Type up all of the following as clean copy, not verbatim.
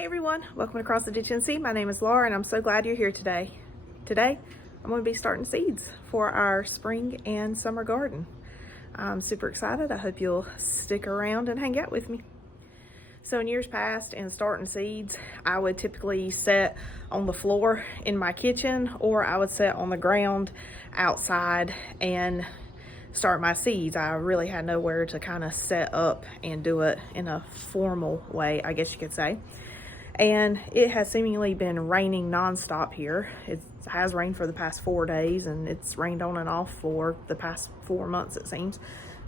Hey everyone, welcome to Across the Ditch NC. My name is Laura and I'm so glad you're here today. Today, I'm going to be starting seeds for our spring and summer garden. I'm super excited. I hope you'll stick around and hang out with me. So in years past, in starting seeds, I would typically set on the floor in my kitchen, or I would set on the ground outside and start my seeds. I really had nowhere to kind of set up and do it in a formal way, I guess you could say. And it has seemingly been raining nonstop here. It has rained for the past 4 days, and it's rained on and off for the past 4 months, it seems.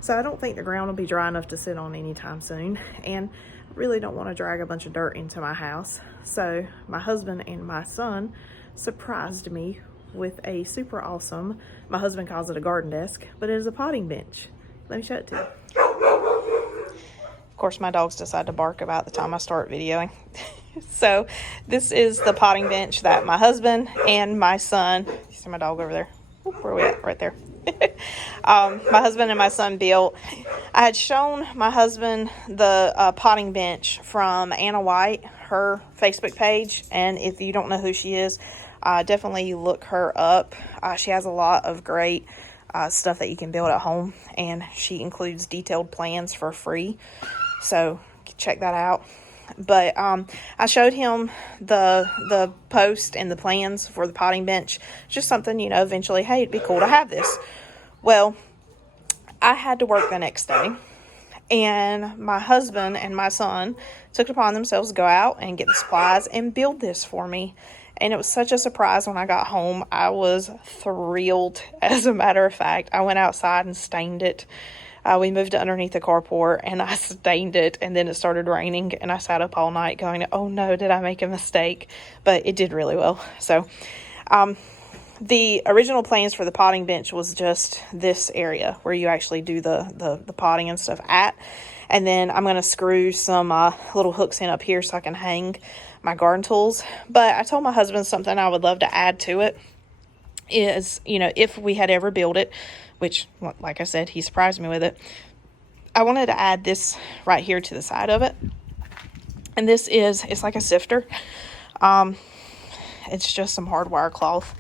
So I don't think the ground will be dry enough to sit on anytime soon. And I really don't want to drag a bunch of dirt into my house. So my husband and my son surprised me with a super awesome, my husband calls it a garden desk, but it is a potting bench. Let me show it to you. Of course, my dogs decide to bark about the time I start videoing. So this is the potting bench that my husband and my son, you see my dog over there? Oop, where are we at? Right there. My husband and my son built. I had shown my husband the potting bench from Anna White, her Facebook page. And if you don't know who she is, definitely look her up. She has a lot of great stuff that you can build at home, and she includes detailed plans for free. So check that out. But I showed him the post and the plans for the potting bench. Just something, you know, eventually, hey, it'd be cool to have this. Well, I had to work the next day, and my husband and my son took it upon themselves to go out and get the supplies and build this for me. And it was such a surprise when I got home. I was thrilled. As a matter of fact, I went outside and stained it. We moved it underneath the carport, and I stained it, and then it started raining, and I sat up all night going, oh no, did I make a mistake? But it did really well. So the original plans for the potting bench was just this area where you actually do the potting and stuff at. And then I'm going to screw some little hooks in up here so I can hang my garden tools. But I told my husband something I would love to add to it is, you know, if we had ever built it, which, like I said, he surprised me with it. I wanted to add this right here to the side of it. And this is, it's like a sifter. It's just some hardwire cloth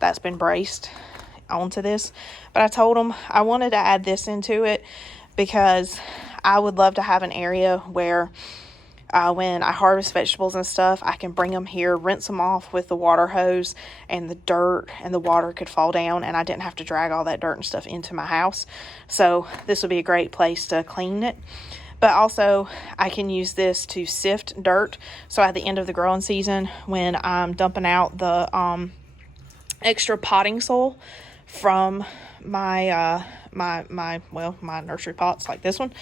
that's been braced onto this. But I told him I wanted to add this into it because I would love to have an area where when I harvest vegetables and stuff, I can bring them here, rinse them off with the water hose, and the dirt and the water could fall down, and I didn't have to drag all that dirt and stuff into my house. So this would be a great place to clean it. But also, I can use this to sift dirt. So at the end of the growing season, when I'm dumping out the extra potting soil from my my nursery pots like this one,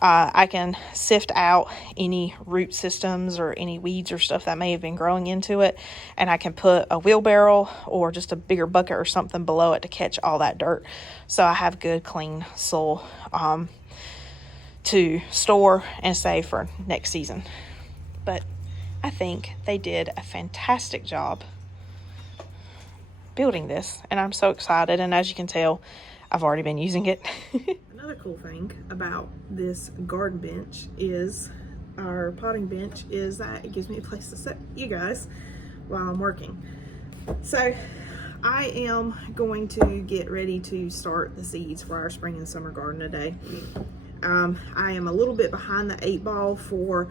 I can sift out any root systems or any weeds or stuff that may have been growing into it, and I can put a wheelbarrow or just a bigger bucket or something below it to catch all that dirt. So I have good clean soil to store and save for next season. But I think they did a fantastic job building this, and I'm so excited. And as you can tell, I've already been using it. Another cool thing about this garden bench is, our potting bench, is that it gives me a place to sit you guys while I'm working. So I am going to get ready to start the seeds for our spring and summer garden today. I am a little bit behind the 8 ball for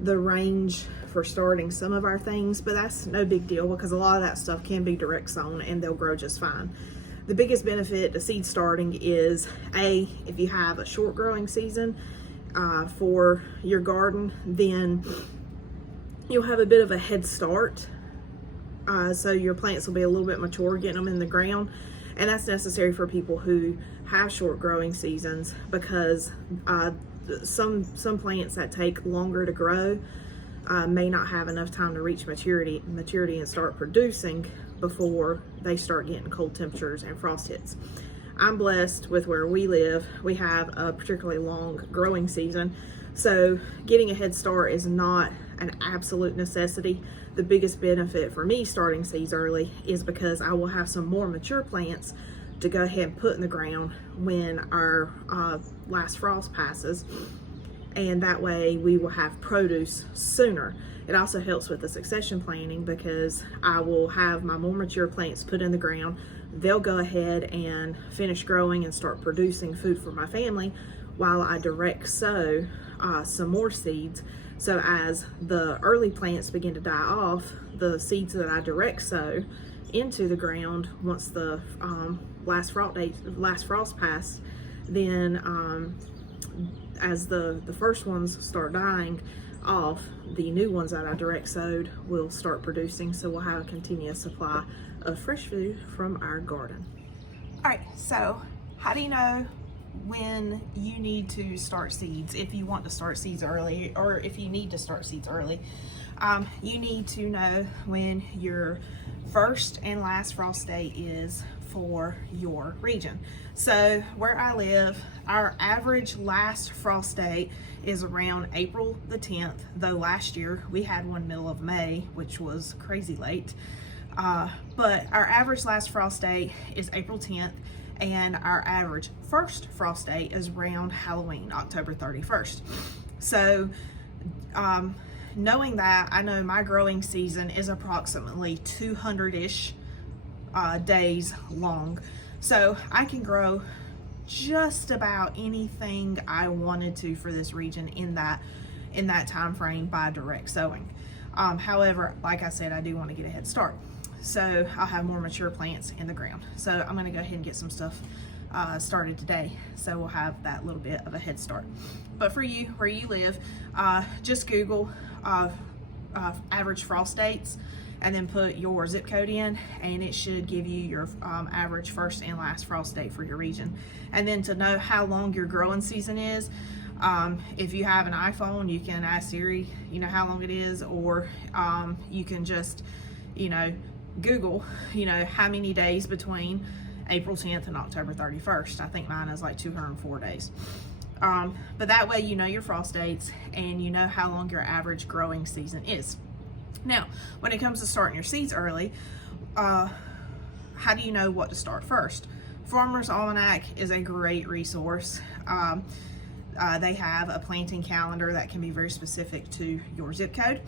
the range for starting some of our things, but that's no big deal because a lot of that stuff can be direct sown and they'll grow just fine. The biggest benefit to seed starting is, if you have a short growing season for your garden, then you'll have a bit of a head start. So your plants will be a little bit mature getting them in the ground. And that's necessary for people who have short growing seasons, because some plants that take longer to grow may not have enough time to reach maturity and start producing before they start getting cold temperatures and frost hits. I'm blessed with where we live. We have a particularly long growing season, so getting a head start is not an absolute necessity. The biggest benefit for me starting seeds early is because I will have some more mature plants to go ahead and put in the ground when our last frost passes. and that way we will have produce sooner. It also helps with the succession planning because I will have my more mature plants put in the ground. They'll go ahead and finish growing and start producing food for my family while I direct sow some more seeds. So as the early plants begin to die off, the seeds that I direct sow into the ground once the last frost passed, then as the first ones start dying off, the new ones that I direct sowed will start producing, so we'll have a continuous supply of fresh food from our garden. All right, so how do you know when you need to start seeds? If you want to start seeds early, or if you need to start seeds early, you need to know when your first and last frost date is for your region. So where I live, our average last frost date is around April the 10th, though last year we had one middle of May, which was crazy late. But our average last frost date is April 10th, and our average first frost date is around Halloween, October 31st. So knowing that, I know my growing season is approximately 200-ish days long. So I can grow just about anything I wanted to for this region in that time frame by direct sowing. However, like I said, I do want to get a head start. So I'll have more mature plants in the ground. So I'm going to go ahead and get some stuff started today, so we'll have that little bit of a head start. But for you, where you live, just Google average frost dates and then put your zip code in, and it should give you your average first and last frost date for your region. And then to know how long your growing season is, if you have an iPhone, you can ask Siri, how long it is, or you can just, Google, how many days between April 10th and October 31st. I think mine is like 204 days. But that way you know your frost dates and you know how long your average growing season is. Now, when it comes to starting your seeds early, how do you know what to start first? Farmer's Almanac is a great resource. They have a planting calendar that can be very specific to your zip code.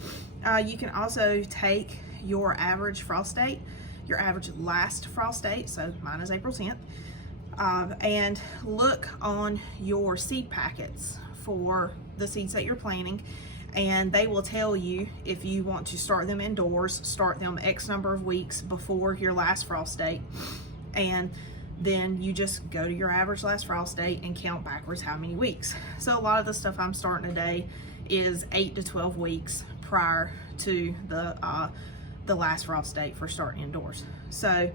You can also take your average frost date, your average last frost date, so mine is April 10th, and look on your seed packets for the seeds that you're planting, and they will tell you if you want to start them indoors, start them X number of weeks before your last frost date, and then you just go to your average last frost date and count backwards how many weeks. So a lot of the stuff I'm starting today is 8 to 12 weeks prior to the last frost date for starting indoors. So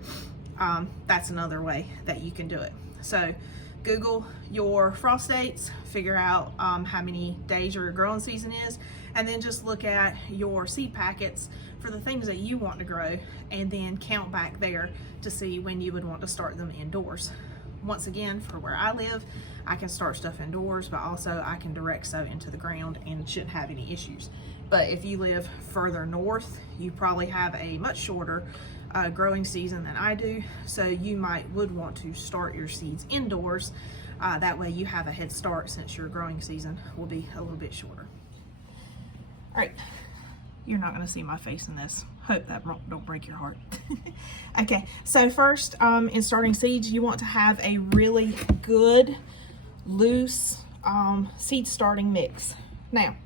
that's another way that you can do it. So Google your frost dates, figure out how many days your growing season is, and then just look at your seed packets for the things that you want to grow, and then count back there to see when you would want to start them indoors. Once again, for where I live, I can start stuff indoors, but also I can direct sow into the ground and shouldn't have any issues. But if you live further north, you probably have a much shorter growing season than I do, so you would want to start your seeds indoors. That way you have a head start, since your growing season will be a little bit shorter. All right, you're not going to see my face in this. Hope that don't break your heart. Okay, so first, in starting seeds, you want to have a really good, loose seed starting mix. Now,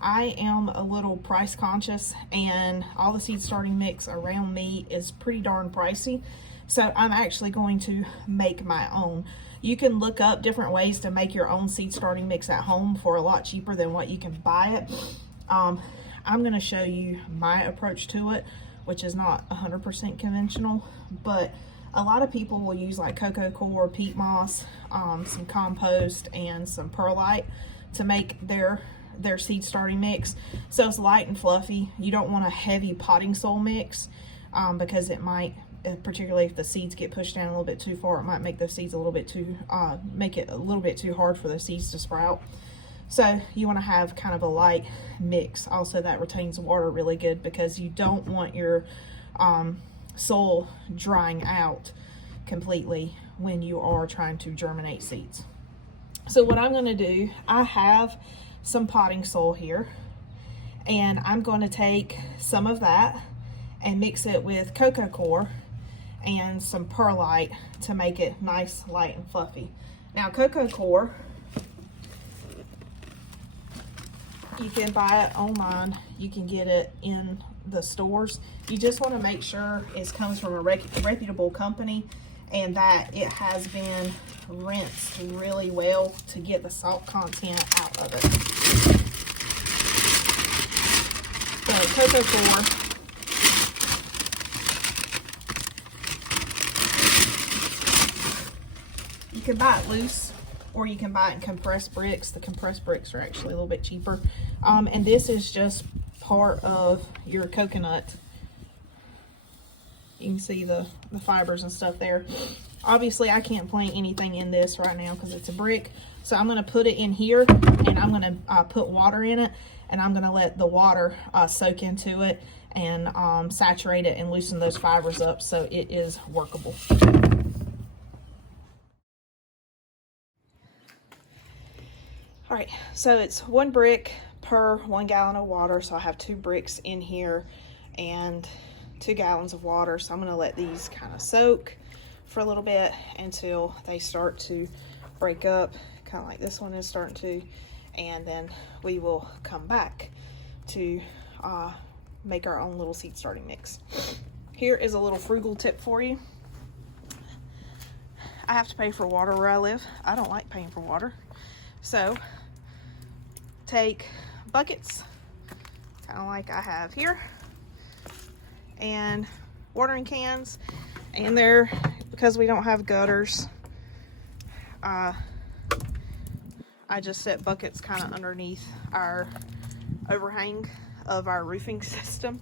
I am a little price conscious, and all the seed starting mix around me is pretty darn pricey, so I'm actually going to make my own. You can look up different ways to make your own seed starting mix at home for a lot cheaper than what you can buy it. I'm going to show you my approach to it, which is not 100% conventional, but a lot of people will use like cocoa coir, peat moss, some compost, and some perlite to make their seed starting mix. So it's light and fluffy. You don't want a heavy potting soil mix because it might, particularly if the seeds get pushed down a little bit too far, it might make the seeds a little bit too, make it a little bit too hard for the seeds to sprout. So you want to have kind of a light mix. Also, that retains water really good because you don't want your soil drying out completely when you are trying to germinate seeds. So what I'm going to do, I have some potting soil here, and I'm going to take some of that and mix it with coco coir and some perlite to make it nice, light, and fluffy. Now, coco coir, you can buy it online. You can get it in the stores. You just want to make sure it comes from a reputable company and that it has been rinsed really well to get the salt content out of it. So coco coir, you can buy it loose or you can buy it in compressed bricks. The compressed bricks are actually a little bit cheaper. And this is just part of your coconut. You can see the fibers and stuff there. Obviously, I can't plant anything in this right now because it's a brick. So I'm going to put it in here, and I'm going to put water in it, and I'm going to let the water soak into it and saturate it and loosen those fibers up so it is workable. All right, so it's 1 brick per 1 gallon of water. So I have 2 bricks in here and 2 gallons of water. So I'm going to let these kind of soak for a little bit until they start to break up, kind of like this one is starting to, and then we will come back to make our own little seed starting mix. Here is a little frugal tip for you. I have to pay for water where I live. I don't like paying for water. So take buckets, kind of like I have here, and watering cans, and they're, because we don't have gutters, I just set buckets kind of underneath our overhang of our roofing system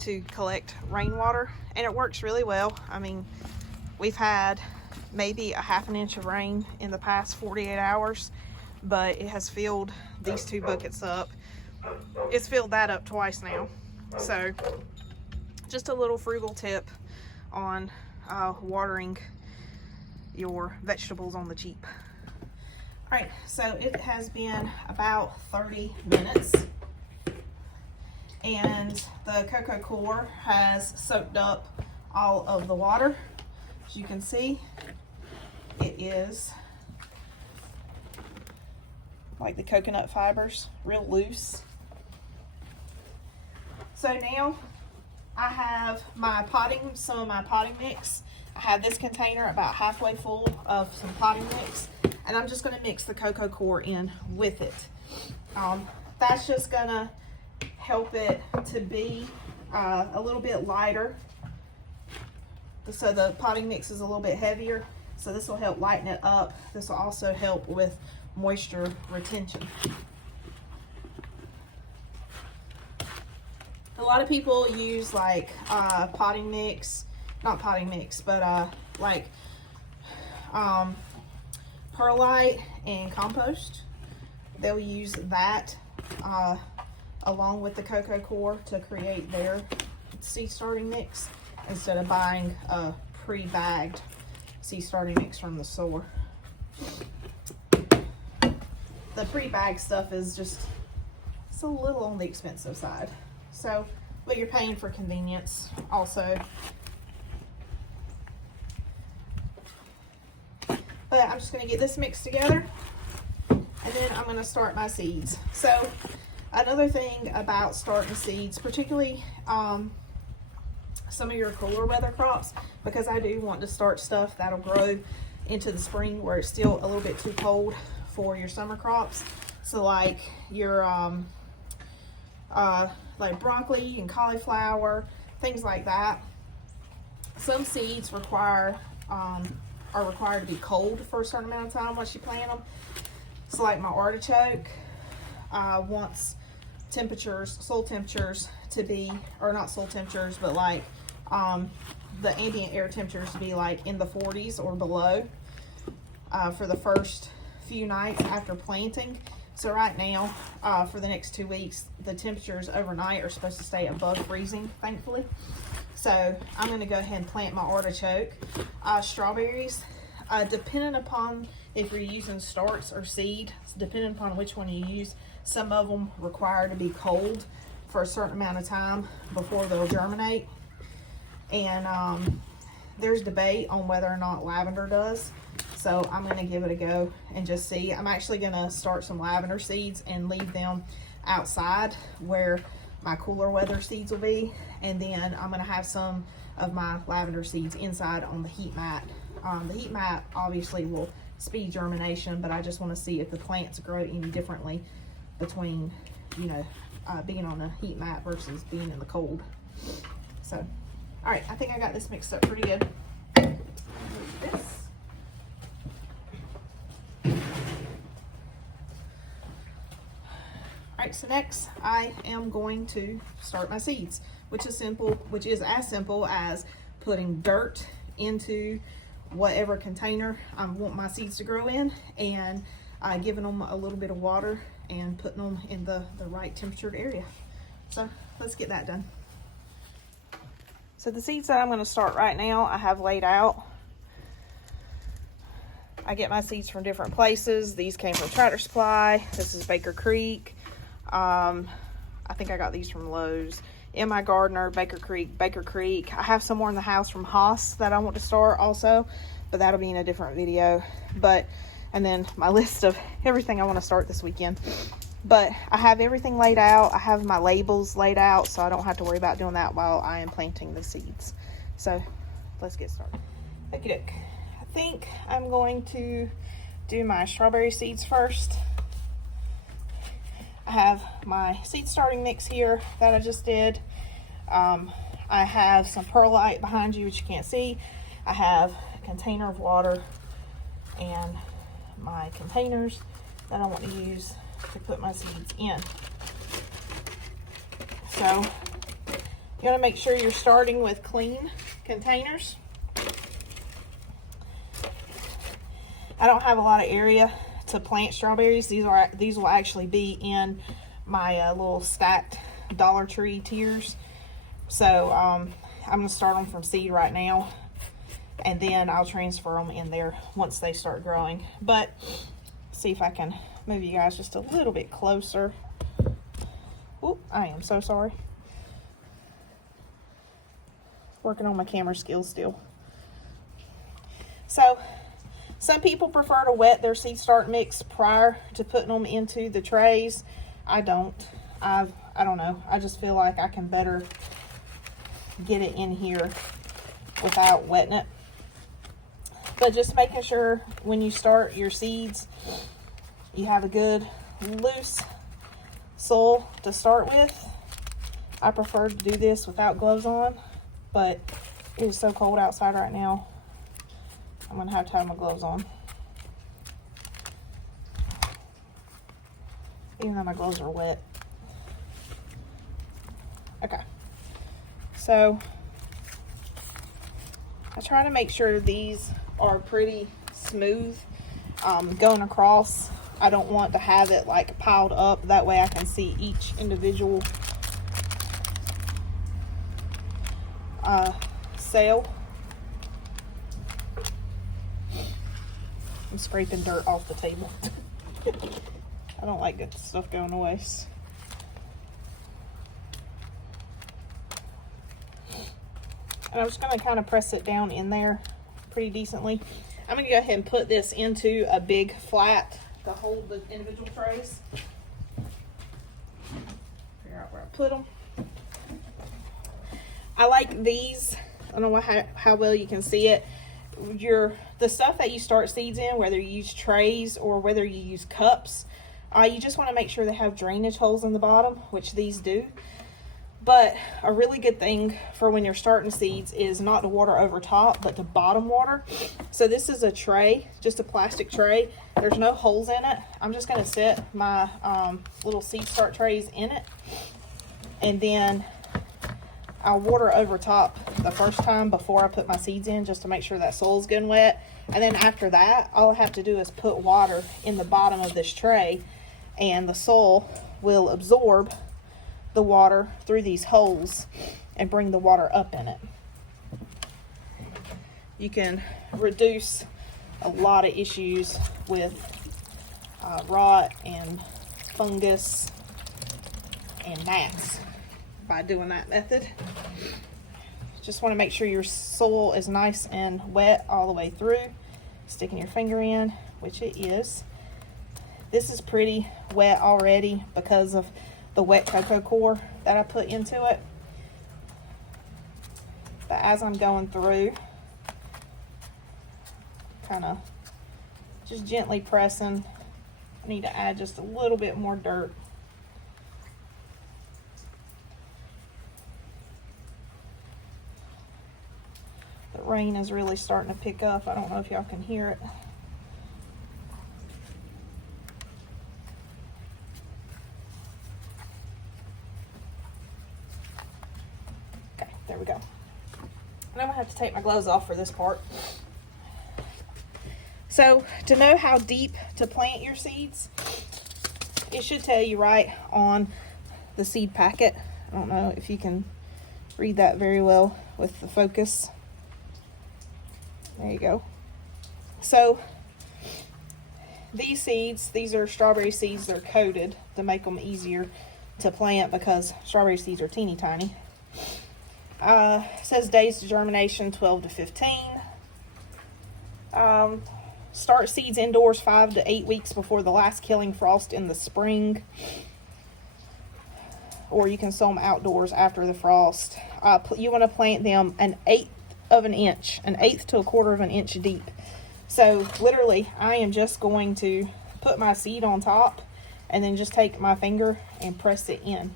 to collect rainwater, and it works really well. I mean, we've had maybe a ½ inch of rain in the past 48 hours, but it has filled these 2 buckets up. It's filled that up twice now. So just a little frugal tip on watering your vegetables on the cheap. All right, so it has been about 30 minutes and the coco coir has soaked up all of the water. As you can see, it is like the coconut fibers, real loose. So now I have some of my potting mix. I have this container about halfway full of some potting mix, and I'm just going to mix the coco coir in with it. That's just going to help it to be a little bit lighter. So the potting mix is a little bit heavier, so this will help lighten it up. This will also help with moisture retention. A lot of people use like potting mix, not potting mix, but like perlite and compost. They'll use that along with the coco coir to create their seed starting mix instead of buying a pre-bagged seed starting mix from the store. The pre-bagged stuff is just, it's a little on the expensive side. So, but you're paying for convenience also. But I'm just going to get this mixed together, and then I'm going to start my seeds. So another thing about starting seeds, particularly some of your cooler weather crops, because I do want to start stuff that'll grow into the spring where it's still a little bit too cold for your summer crops. So like your like broccoli and cauliflower, things like that. Some seeds are required to be cold for a certain amount of time once you plant them. So like my artichoke wants soil temperatures to be, or not soil temperatures, but like the ambient air temperatures to be like in the 40s or below for the first few nights after planting. So right now, for the next 2 weeks, the temperatures overnight are supposed to stay above freezing, thankfully. So I'm going to go ahead and plant my artichoke. Strawberries, depending upon if you're using starts or seed, depending upon which one you use, some of them require to be cold for a certain amount of time before they'll germinate. And there's debate on whether or not lavender does. So I'm going to give it a go and just see. I'm actually going to start some lavender seeds and leave them outside where my cooler weather seeds will be. And then I'm going to have some of my lavender seeds inside on the heat mat. The heat mat obviously will speed germination, but I just want to see if the plants grow any differently between, you know, being on the heat mat versus being in the cold. So, all right, I think I got this mixed up pretty good. This. All right, so next I am going to start my seeds, which is as simple as putting dirt into whatever container I want my seeds to grow in, and giving them a little bit of water and putting them in the right temperatured area. So let's get that done. So the seeds that I'm going to start right now, I have laid out. I get my seeds from different places. These came from Tractor Supply. This is Baker Creek. I think I got these from Lowe's. M.I. Gardner, Baker Creek. I have some more in the house from Haas that I want to start also, but that'll be in a different video. And then my list of everything I want to start this weekend. But I have everything laid out. I have my labels laid out, so I don't have to worry about doing that while I am planting the seeds. So let's get started. Okey-doke. I think I'm going to do my strawberry seeds first. I have my seed starting mix here that I just did. I have some perlite behind you, which you can't see. I have a container of water and my containers that I want to use to put my seeds in. So you want to make sure you're starting with clean containers. I don't have a lot of area to plant strawberries. These will actually be in my little stacked Dollar Tree tiers. So I'm going to start them from seed right now, and then I'll transfer them in there once they start growing. But see if I can move you guys just a little bit closer. Oh, I am so sorry. Working on my camera skills still. So some people prefer to wet their seed start mix prior to putting them into the trays. I don't. I don't know. I just feel like I can better get it in here without wetting it. But just making sure when you start your seeds, you have a good loose soil to start with. I prefer to do this without gloves on, but it is so cold outside right now. I'm going to have my gloves on. Even though my gloves are wet. Okay. So, I try to make sure these are pretty smooth going across. I don't want to have it like piled up. That way I can see each individual cell. I'm scraping dirt off the table. I don't like good stuff going to waste. And I'm just going to kind of press it down in there pretty decently. I'm going to go ahead and put this into a big flat to hold the individual trays. Figure out where I put them. I like these. I don't know how well you can see it. The stuff that you start seeds in, whether you use trays or whether you use cups, you just want to make sure they have drainage holes in the bottom, which these do. But a really good thing for when you're starting seeds is not to water over top, but to bottom water. So this is a tray, just a plastic tray. There's no holes in it. I'm just going to set my little seed start trays in it, and then I'll water over top the first time before I put my seeds in, just to make sure that soil's good and wet. And then after that, all I have to do is put water in the bottom of this tray, and the soil will absorb the water through these holes and bring the water up in it. You can reduce a lot of issues with rot and fungus and gnats by doing that method. Just want to make sure your soil is nice and wet all the way through. Sticking your finger in, which it is. This is pretty wet already because of the wet cocoa coir that I put into it. But as I'm going through, kind of just gently pressing, I need to add just a little bit more dirt. The rain is really starting to pick up. I don't know if y'all can hear it. Okay, there we go. And I'm gonna have to take my gloves off for this part. So to know how deep to plant your seeds, it should tell you right on the seed packet. I don't know if you can read that very well with the focus. There you go. So these seeds, these are strawberry seeds. They're coated to make them easier to plant because strawberry seeds are teeny tiny. Says days to germination 12 to 15. Start seeds indoors 5 to 8 weeks before the last killing frost in the spring. Or you can sow them outdoors after the frost. You want to plant them an 1/8 of an inch, an 1/8 to 1/4 of an inch deep. So literally I am just going to put my seed on top and then just take my finger and press it in.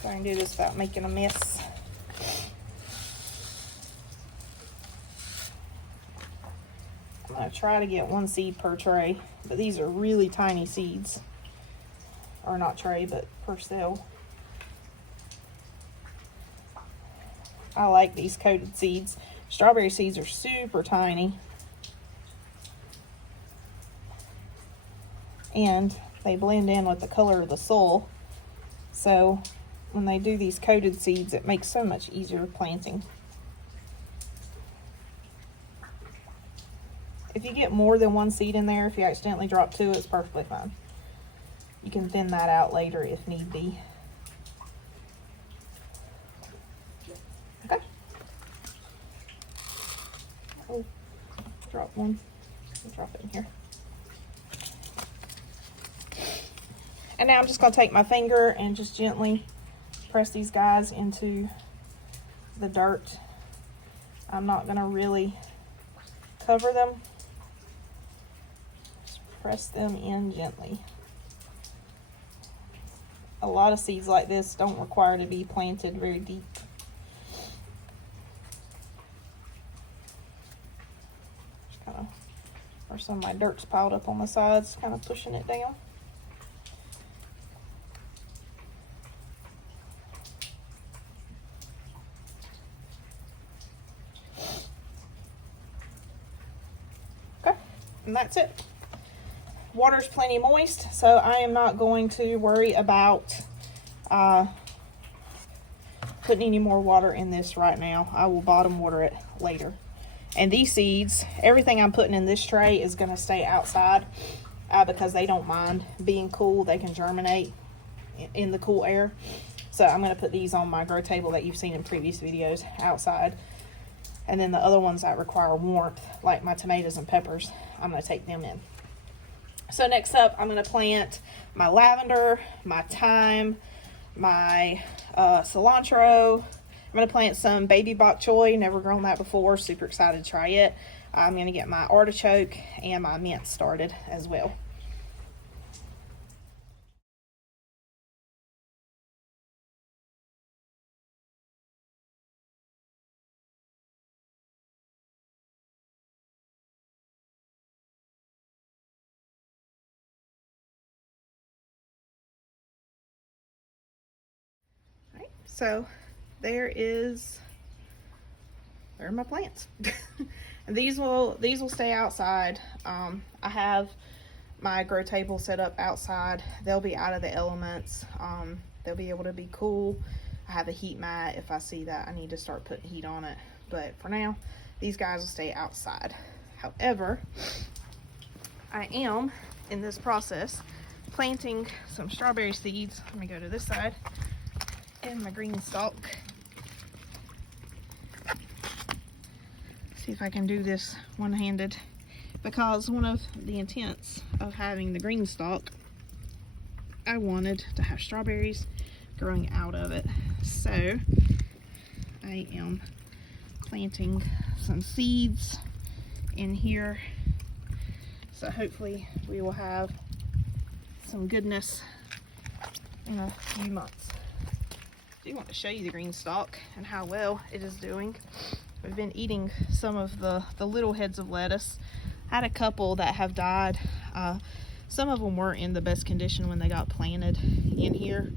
Try and do this without making a mess. I'm going to try to get 1 seed per tray, but these are really tiny seeds. Or not tray, but per cell. I like these coated seeds. Strawberry seeds are super tiny. And they blend in with the color of the soil. So when they do these coated seeds, it makes so much easier planting. If you get more than 1 seed in there, if you accidentally drop 2, it's perfectly fine. You can thin that out later if need be. Okay. Oh, drop one. Drop it in here. And now I'm just going to take my finger and just gently press these guys into the dirt. I'm not going to really cover them. Just press them in gently. A lot of seeds like this don't require to be planted very deep. Just kind of, where some of my dirt's piled up on the sides, kind of pushing it down. And that's it. Water's plenty moist, so I am not going to worry about putting any more water in this right now. I will bottom water it later. And these seeds, everything I'm putting in this tray is going to stay outside because they don't mind being cool. They can germinate in the cool air. So I'm going to put these on my grow table that you've seen in previous videos outside. And then the other ones that require warmth, like my tomatoes and peppers, I'm going to take them in. So next up, I'm going to plant my lavender, my thyme, my cilantro. I'm going to plant some baby bok choy. Never grown that before. Super excited to try it. I'm going to get my artichoke and my mint started as well. So there are my plants. And these will stay outside. I have my grow table set up outside. They'll be out of the elements. they'll be able to be cool. I have a heat mat if I see that I need to start putting heat on it. But for now, these guys will stay outside. However, I am in this process planting some strawberry seeds. Let me go to this side in my green stalk. See if I can do this one-handed, because one of the intents of having the green stalk, I wanted to have strawberries growing out of it. So I am planting some seeds in here, so hopefully we will have some goodness in a few months. I do want to show you the green stalk and how well it is doing. We've been eating some of the little heads of lettuce. I had a couple that have died. Some of them weren't in the best condition when they got planted in here,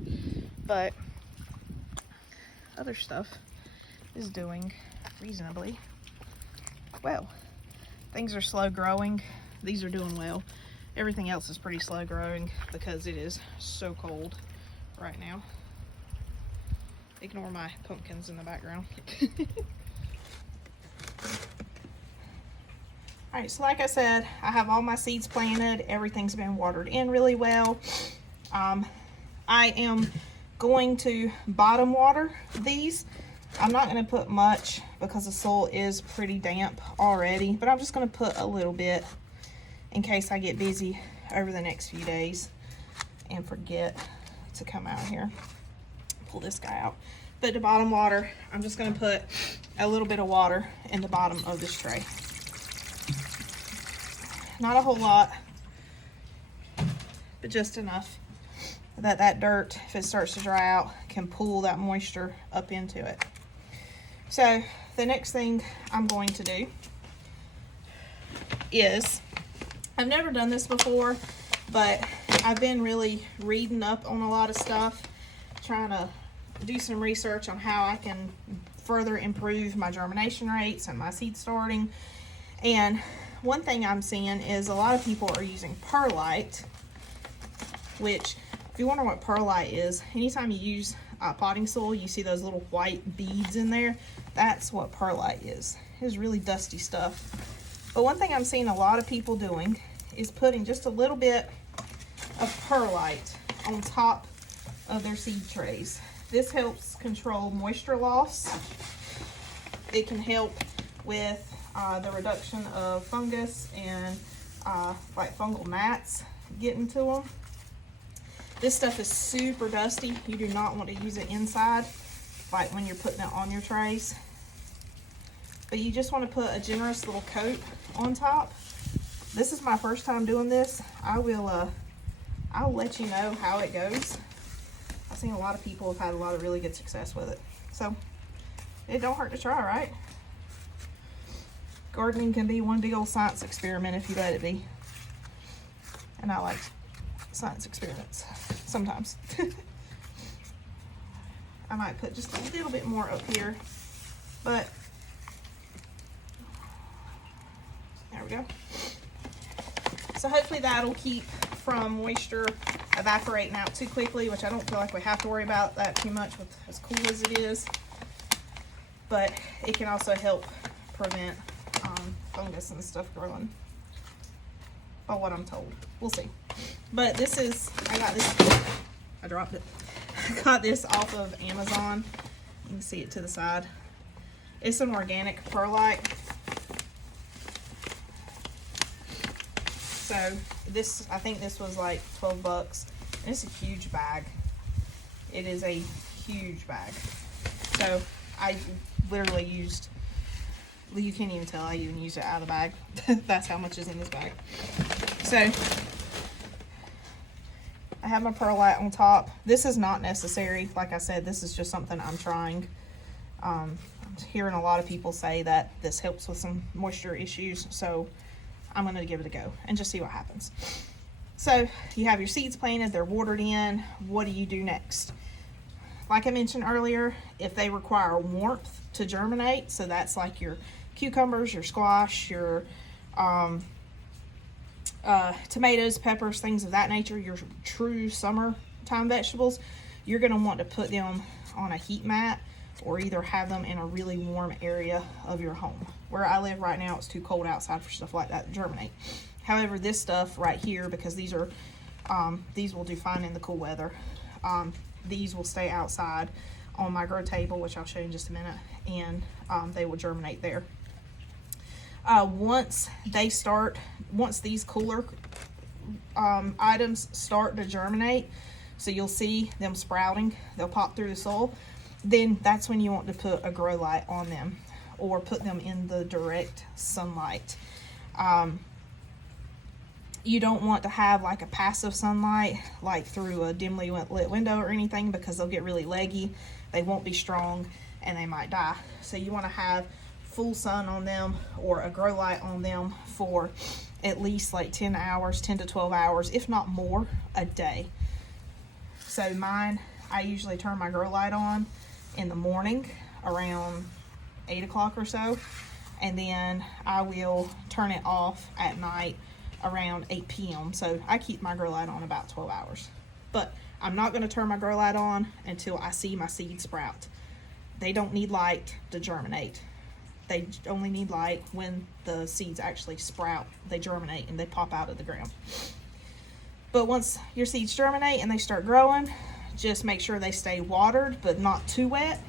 but other stuff is doing reasonably well. Things are slow growing. These are doing well. Everything else is pretty slow growing because it is so cold right now. Ignore my pumpkins in the background. Alright, so like I said, I have all my seeds planted. Everything's been watered in really well. I am going to bottom water these. I'm not going to put much because the soil is pretty damp already, but I'm just going to put a little bit in case I get busy over the next few days and forget to come out here. Pull this guy out. But to bottom water, I'm just going to put a little bit of water in the bottom of this tray. Not a whole lot, but just enough that dirt, if it starts to dry out, can pull that moisture up into it. So the next thing I'm going to do is, I've never done this before, but I've been really reading up on a lot of stuff, trying to do some research on how I can further improve my germination rates and my seed starting. And one thing I'm seeing is a lot of people are using perlite, which, if you wonder what perlite is, anytime you use potting soil, you see those little white beads in there. That's what perlite is. It's really dusty stuff. But one thing I'm seeing a lot of people doing is putting just a little bit of perlite on top of their seed trays. This helps control moisture loss. It can help with the reduction of fungus and like fungal gnats getting to them. This stuff is super dusty. You do not want to use it inside, like when you're putting it on your trays. But you just want to put a generous little coat on top. This is my first time doing this. I'll let you know how it goes. I've seen a lot of people have had a lot of really good success with it. So it don't hurt to try, right? Gardening can be one big old science experiment if you let it be. And I like science experiments sometimes. I might put just a little bit more up here, but there we go. So hopefully that'll keep from moisture evaporating out too quickly, which I don't feel like we have to worry about that too much with as cool as it is. But it can also help prevent fungus and stuff growing, by what I'm told. We'll see. But this is, I dropped it. I got this off of Amazon. You can see it to the side. It's an organic perlite. So this, I think this was like 12 bucks. And it's a huge bag. It is a huge bag. So I literally used, you can't even tell I even used it out of the bag. That's how much is in this bag. So I have my perlite on top. This is not necessary. Like I said, this is just something I'm trying. I'm hearing a lot of people say that this helps with some moisture issues. So I'm going to give it a go and just see what happens. So you have your seeds planted, they're watered in. What do you do next? Like I mentioned earlier, if they require warmth to germinate, so that's like your cucumbers, your squash, your tomatoes, peppers, things of that nature, your true summertime vegetables, you're gonna want to put them on a heat mat or either have them in a really warm area of your home. Where I live right now, it's too cold outside for stuff like that to germinate. However, this stuff right here, because these are, these will do fine in the cool weather. These will stay outside on my grow table, which I'll show you in just a minute, and they will germinate there. Once these cooler items start to germinate, so you'll see them sprouting, they'll pop through the soil, then that's when you want to put a grow light on them or put them in the direct sunlight. You don't want to have like a passive sunlight, like through a dimly lit window or anything, because they'll get really leggy, they won't be strong, and they might die. So you want to have full sun on them or a grow light on them for at least like 10 hours, 10 to 12 hours, if not more, a day. So mine, I usually turn my grow light on in the morning around 8 o'clock or so, and then I will turn it off at night around 8 p.m. So I keep my grow light on about 12 hours. But I'm not going to turn my grow light on until I see my seeds sprout. They don't need light to germinate. They only need light when the seeds actually sprout, they germinate, and they pop out of the ground. But once your seeds germinate and they start growing, just make sure they stay watered but not too wet,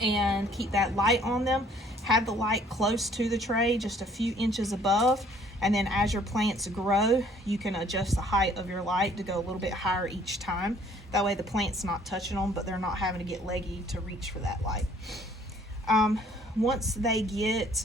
and keep that light on them. Have the light close to the tray, just a few inches above, and then as your plants grow, you can adjust the height of your light to go a little bit higher each time. That way the plant's not touching them, but they're not having to get leggy to reach for that light. Once they get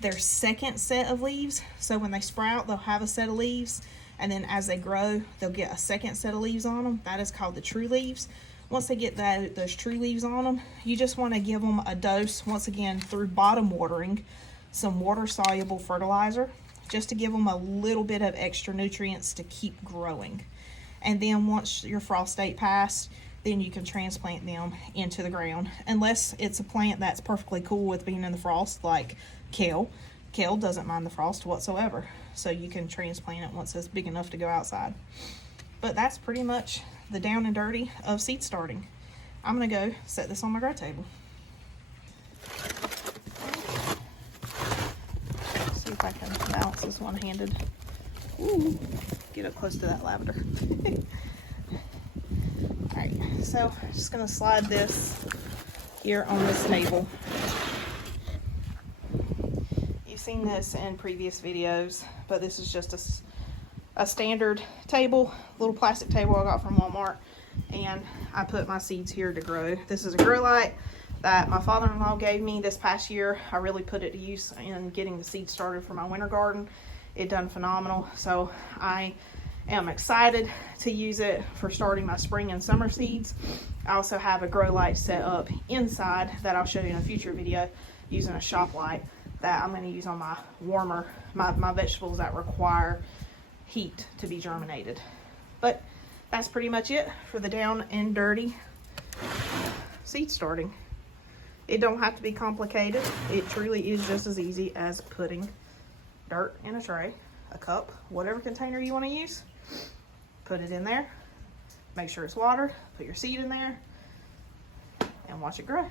their second set of leaves, so when they sprout, they'll have a set of leaves, and then as they grow, they'll get a second set of leaves on them. That is called the true leaves. Once they get those true leaves on them, you just want to give them a dose, once again, through bottom watering, some water-soluble fertilizer, just to give them a little bit of extra nutrients to keep growing. And then once your frost date passed, then you can transplant them into the ground. Unless it's a plant that's perfectly cool with being in the frost, like kale. Kale doesn't mind the frost whatsoever. So you can transplant it once it's big enough to go outside. But that's pretty much the down and dirty of seed starting. I'm gonna go set this on my grow table. See if I can balance this one-handed. Ooh, get up close to that lavender. Alright, so I'm just gonna slide this here on this table. You've seen this in previous videos, but this is just a standard table, little plastic table I got from Walmart, and I put my seeds here to grow. This is a grow light that my father-in-law gave me this past year. I really put it to use in getting the seeds started for my winter garden. It done phenomenal, so I am excited to use it for starting my spring and summer seeds. I also have a grow light set up inside that I'll show you in a future video, using a shop light that I'm going to use on my warmer, my vegetables that require heat to be germinated. But that's pretty much it for the down and dirty seed starting. It don't have to be complicated. It truly is just as easy as putting dirt in a tray, a cup, whatever container you want to use. Put it in there, make sure it's watered, put your seed in there, and watch it grow.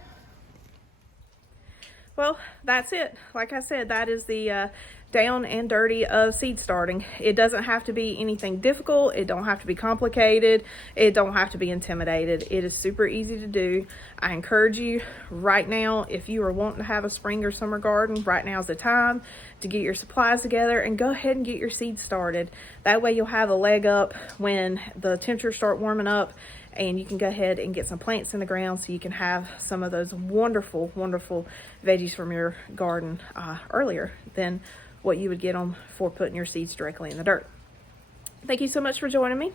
Well, that's it. Like I said, that is the down and dirty of seed starting. It doesn't have to be anything difficult. It don't have to be complicated. It don't have to be intimidated. It is super easy to do. I encourage you right now, if you are wanting to have a spring or summer garden, right now is the time to get your supplies together and go ahead and get your seeds started. That way you'll have a leg up when the temperatures start warming up, and you can go ahead and get some plants in the ground so you can have some of those wonderful, wonderful veggies from your garden earlier than what you would get them for putting your seeds directly in the dirt. Thank you so much for joining me.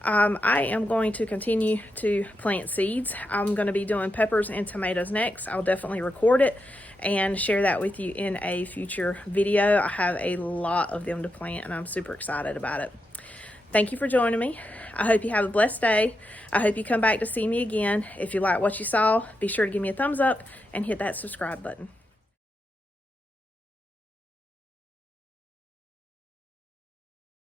I am going to continue to plant seeds. I'm going to be doing peppers and tomatoes next. I'll definitely record it and share that with you in a future video. I have a lot of them to plant and I'm super excited about it. Thank you for joining me. I hope you have a blessed day. I hope you come back to see me again. If you like what you saw, be sure to give me a thumbs up and hit that subscribe button.